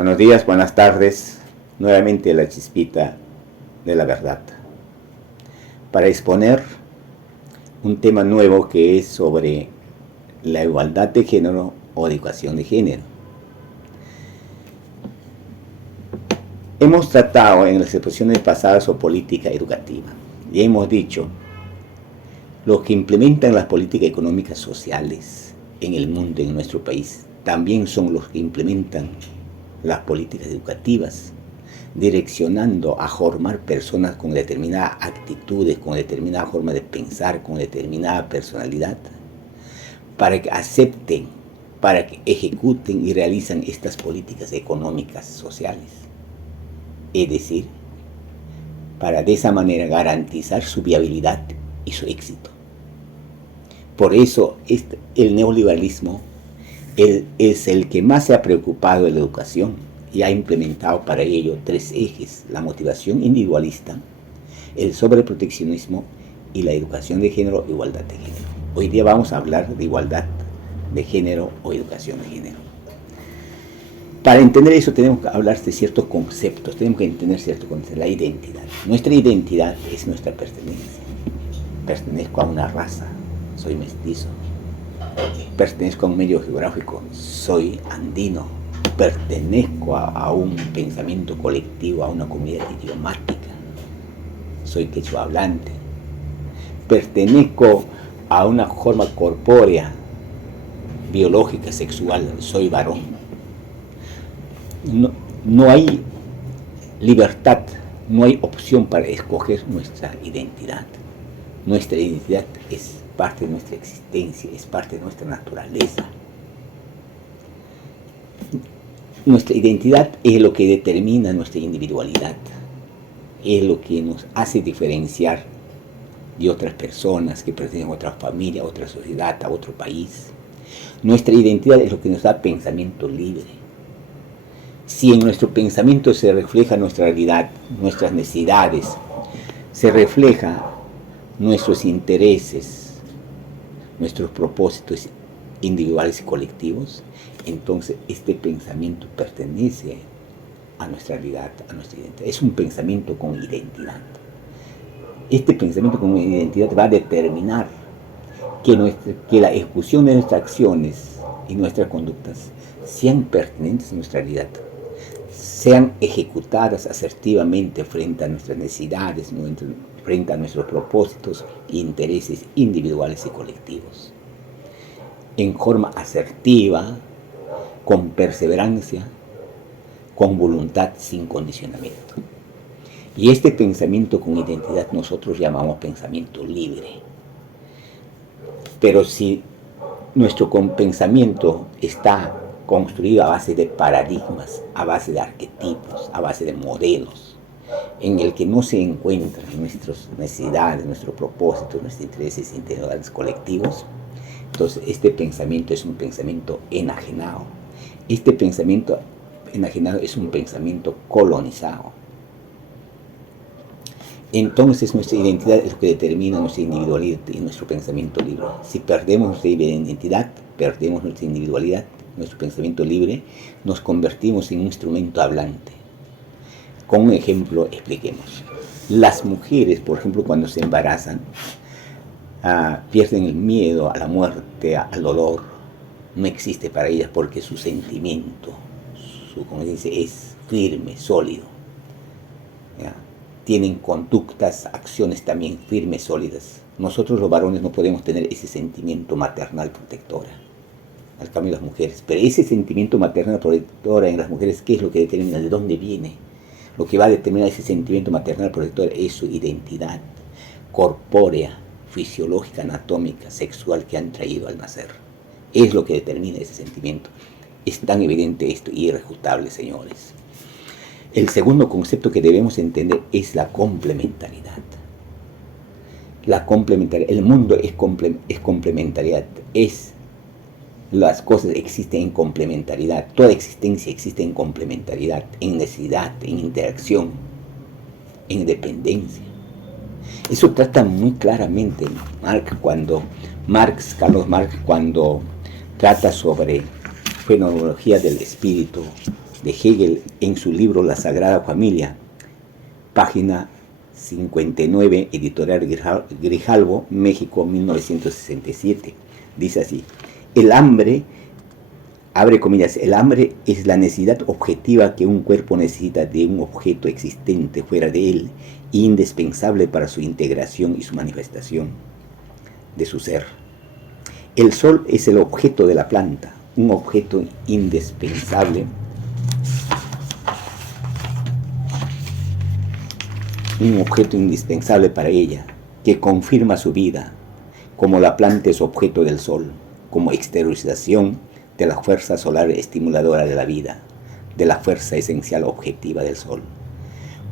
Buenos días, buenas tardes, nuevamente la chispita de la verdad, para exponer un tema nuevo que es sobre la igualdad de género o educación de género. Hemos tratado en las exposiciones pasadas sobre política educativa y hemos dicho, los que implementan las políticas económicas sociales en el mundo, en nuestro país, también son los que implementan las políticas educativas, direccionando a formar personas con determinadas actitudes, con determinada forma de pensar, con determinada personalidad, para que acepten, para que ejecuten y realicen estas políticas económicas sociales. Es decir, para de esa manera garantizar su viabilidad y su éxito. Por eso el neoliberalismo es el que más se ha preocupado de la educación y ha implementado para ello 3 ejes: la motivación individualista, el sobreproteccionismo y la educación de género, igualdad de género. Hoy día vamos a hablar de igualdad de género o educación de género. Para entender eso tenemos que hablar de ciertos conceptos, tenemos que entender ciertos conceptos. La identidad. Nuestra identidad es nuestra pertenencia. Pertenezco a una raza, soy mestizo. Pertenezco a un medio geográfico, soy andino. Pertenezco a un pensamiento colectivo, a una comunidad idiomática, soy quechua hablante. Pertenezco a una forma corpórea, biológica, sexual, soy varón. No hay libertad, no hay opción para escoger nuestra identidad. Nuestra identidad es parte de nuestra existencia, es parte de nuestra naturaleza. Nuestra identidad es lo que determina nuestra individualidad, es lo que nos hace diferenciar de otras personas que pertenecen a otra familia, a otra sociedad, a otro país. Nuestra identidad es lo que nos da pensamiento libre. Si en nuestro pensamiento se refleja nuestra realidad, nuestras necesidades, se refleja nuestros intereses, nuestros propósitos individuales y colectivos, entonces este pensamiento pertenece a nuestra realidad, a nuestra identidad. Es un pensamiento con identidad. Este pensamiento con identidad va a determinar que la ejecución de nuestras acciones y nuestras conductas sean pertinentes a nuestra realidad, sean ejecutadas asertivamente frente a nuestras necesidades, frente a nuestros propósitos e intereses individuales y colectivos, en forma asertiva, con perseverancia, con voluntad, sin condicionamiento. Y este pensamiento con identidad nosotros llamamos pensamiento libre. Pero si nuestro pensamiento está construido a base de paradigmas, a base de arquetipos, a base de modelos, en el que no se encuentran nuestras necesidades, nuestros propósitos, nuestros intereses individuales colectivos, entonces este pensamiento es un pensamiento enajenado. Este pensamiento enajenado es un pensamiento colonizado. Entonces nuestra identidad es lo que determina nuestra individualidad y nuestro pensamiento libre. Si perdemos nuestra identidad, perdemos nuestra individualidad, nuestro pensamiento libre, nos convertimos en un instrumento hablante. Con un ejemplo expliquemos. Las mujeres, por ejemplo, cuando se embarazan, pierden el miedo a la muerte, al dolor. No existe para ellas porque su sentimiento, como se dice, es firme, sólido. ¿Ya? Tienen conductas, acciones también firmes, sólidas. Nosotros los varones no podemos tener ese sentimiento maternal protectora, al cambio de las mujeres. Pero ese sentimiento maternal protectora en las mujeres, ¿qué es lo que determina? ¿De dónde viene? Lo que va a determinar ese sentimiento maternal protector es su identidad corpórea, fisiológica, anatómica, sexual que han traído al nacer. Es lo que determina ese sentimiento. Es tan evidente esto y irrefutable, señores. El segundo concepto que debemos entender es la complementariedad. La complementariedad. El mundo es complementariedad. Las cosas existen en complementariedad. Toda existencia existe en complementariedad, en necesidad, en interacción, en dependencia. Eso trata muy claramente Carlos Marx, cuando trata sobre fenomenología del espíritu, de Hegel en su libro La Sagrada Familia, página 59, editorial Grijalvo, México, 1967. Dice así: el hambre, abre comillas, el hambre es la necesidad objetiva que un cuerpo necesita de un objeto existente fuera de él, indispensable para su integración y su manifestación de su ser. El sol es el objeto de la planta, un objeto indispensable, para ella, que confirma su vida, como la planta es objeto del sol, como exteriorización de la fuerza solar estimuladora de la vida, de la fuerza esencial objetiva del sol.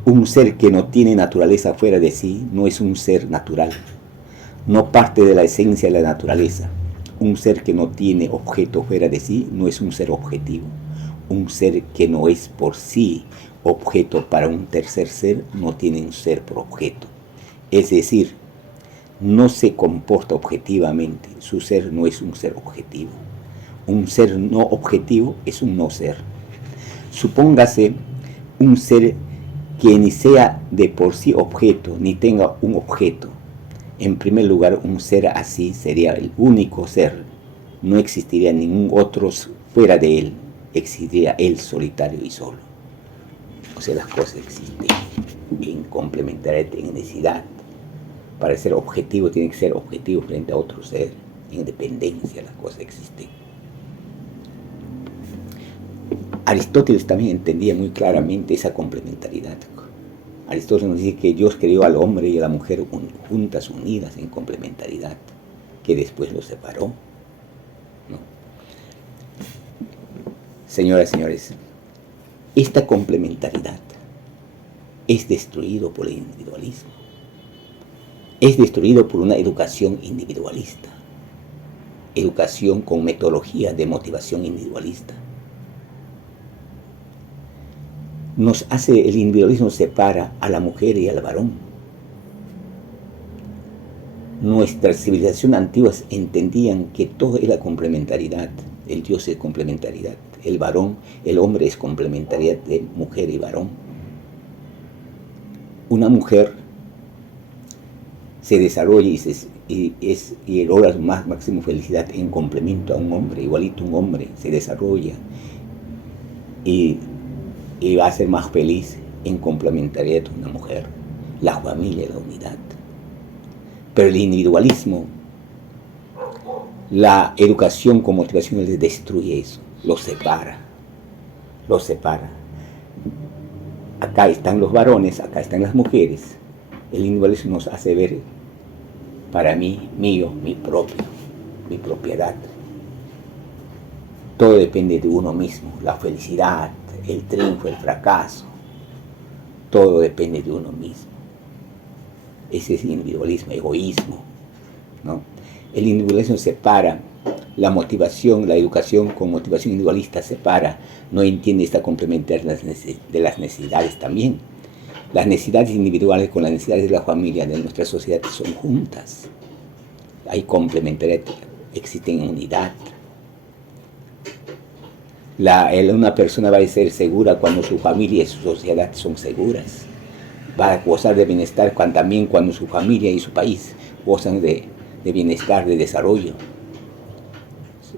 Un ser que no tiene naturaleza fuera de sí no es un ser natural, no parte de la esencia de la naturaleza. Un ser que no tiene objeto fuera de sí no es un ser objetivo. Un ser que no es por sí objeto para un tercer ser no tiene un ser por objeto. Es decir, no se comporta objetivamente. Su ser no es un ser objetivo. Un ser no objetivo es un no ser. Supóngase un ser que ni sea de por sí objeto, ni tenga un objeto. En primer lugar, un ser así sería el único ser. No existiría ningún otro fuera de él. Existiría él solitario y solo. O sea, las cosas existen en complementariedad, en necesidad. Para ser objetivo tiene que ser objetivo frente a otro ser. En dependencia las cosas existen. Aristóteles también entendía muy claramente esa complementariedad. Aristóteles nos dice que Dios creó al hombre y a la mujer juntas, unidas en complementariedad, que después los separó, ¿no? Señoras y señores, esta complementariedad es destruido por el individualismo, es destruido por una educación individualista, educación con metodología de motivación individualista. El individualismo separa a la mujer y al varón. Nuestras civilizaciones antiguas entendían que todo era complementariedad. El Dios es complementariedad. El varón, el hombre es complementariedad de mujer y varón. Una mujer se desarrolla y logra su máxima felicidad en complemento a un hombre. Igualito un hombre se desarrolla y va a ser más feliz en complementariedad de una mujer, la familia, la unidad. Pero el individualismo, la educación con motivación les destruye eso, los separa. Acá están los varones, acá están las mujeres. El individualismo nos hace ver, para mí, mío, mi propio, mi propiedad. Todo depende de uno mismo, la felicidad, el triunfo, el fracaso, todo depende de uno mismo. Ese es el individualismo, egoísmo, ¿no? El individualismo separa la motivación, la educación con motivación individualista separa, no entiende esta complementariedad de las necesidades también. Las necesidades individuales con las necesidades de la familia, de nuestra sociedad, son juntas. Hay complementariedad, existen en unidad. Una persona va a ser segura cuando su familia y su sociedad son seguras. Va a gozar de bienestar también cuando su familia y su país gozan de bienestar, de desarrollo.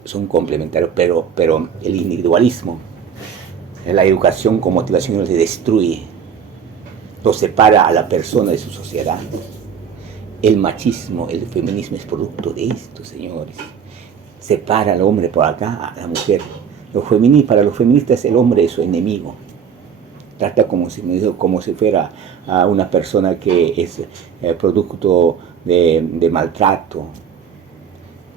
Son complementarios, pero el individualismo, la educación con motivación lo destruye, lo separa a la persona de su sociedad. El machismo, el feminismo es producto de esto, señores. Separa al hombre por acá, a la mujer. Para los feministas el hombre es su enemigo. Trata como si fuera a una persona que es producto de maltrato.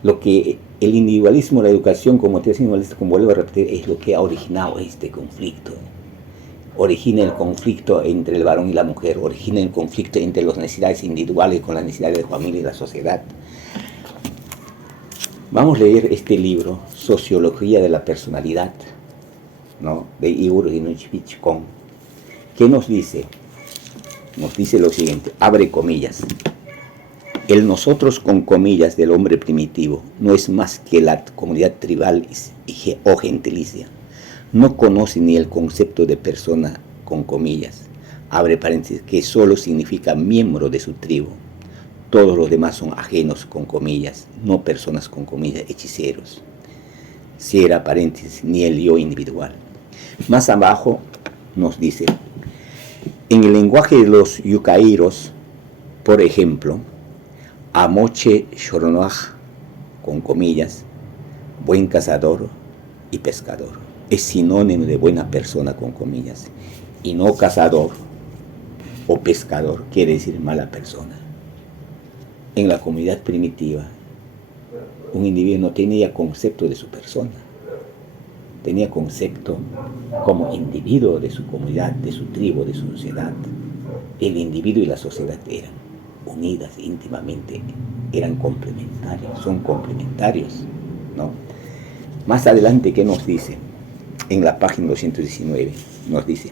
Lo que el individualismo, la educación como motivación individualista, como vuelvo a repetir, es lo que ha originado este conflicto. Origina el conflicto entre el varón y la mujer, origina el conflicto entre las necesidades individuales con las necesidades de la familia y la sociedad. Vamos a leer este libro, Sociología de la Personalidad, ¿no?, de Igor Ivanovich Kohn. ¿Qué nos dice? Nos dice lo siguiente, abre comillas. El nosotros con comillas del hombre primitivo no es más que la comunidad tribal o gentilicia. no conoce ni el concepto de persona con comillas, abre paréntesis, que solo significa miembro de su tribu. Todos los demás son ajenos con comillas, no personas con comillas, hechiceros. Cierra paréntesis, ni el yo individual. Más abajo nos dice, en el lenguaje de los yucairos, por ejemplo, Amoche Shoronoaj, con comillas, buen cazador y pescador, es sinónimo de buena persona con comillas, y no cazador o pescador quiere decir mala persona. En la comunidad primitiva, un individuo no tenía concepto de su persona, tenía concepto como individuo de su comunidad, de su tribu, de su sociedad. El individuo y la sociedad eran unidas íntimamente, eran complementarios, son complementarios, ¿no? Más adelante, ¿qué nos dice? En la página 219 nos dice,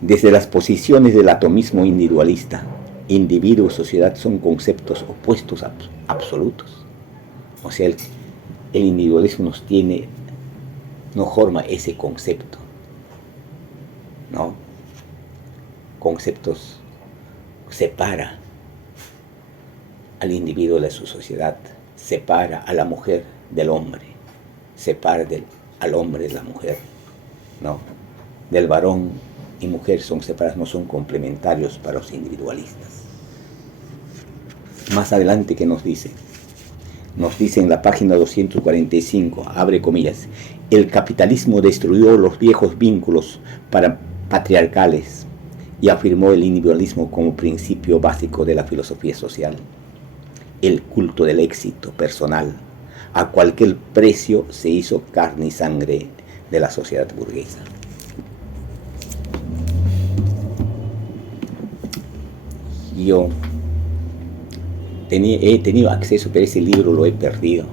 desde las posiciones del atomismo individualista, individuo y sociedad son conceptos opuestos absolutos. O sea, el individualismo nos forma ese concepto, ¿no? Conceptos separa al individuo de su sociedad, separa a la mujer del hombre, separa al hombre de la mujer, ¿no? Del varón y mujer son separados, no son complementarios para los individualistas. Más adelante, ¿qué nos dice? Nos dice en la página 245, abre comillas, el capitalismo destruyó los viejos vínculos patriarcales y afirmó el individualismo como principio básico de la filosofía social. El culto del éxito personal a cualquier precio se hizo carne y sangre de la sociedad burguesa. Yo he tenido acceso, pero ese libro lo he perdido,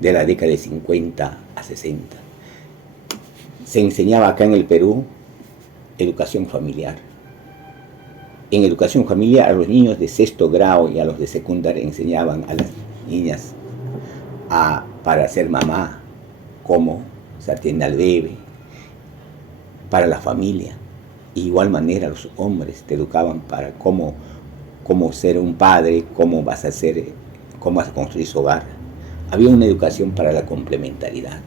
de la década de 50 a 60. Se enseñaba acá en el Perú educación familiar. En educación familiar a los niños de sexto grado y a los de secundaria enseñaban a las niñas para ser mamá, cómo se atiende al bebé, para la familia. Igual manera los hombres te educaban para cómo ser un padre, cómo vas a construir su hogar. Había una educación para la complementariedad.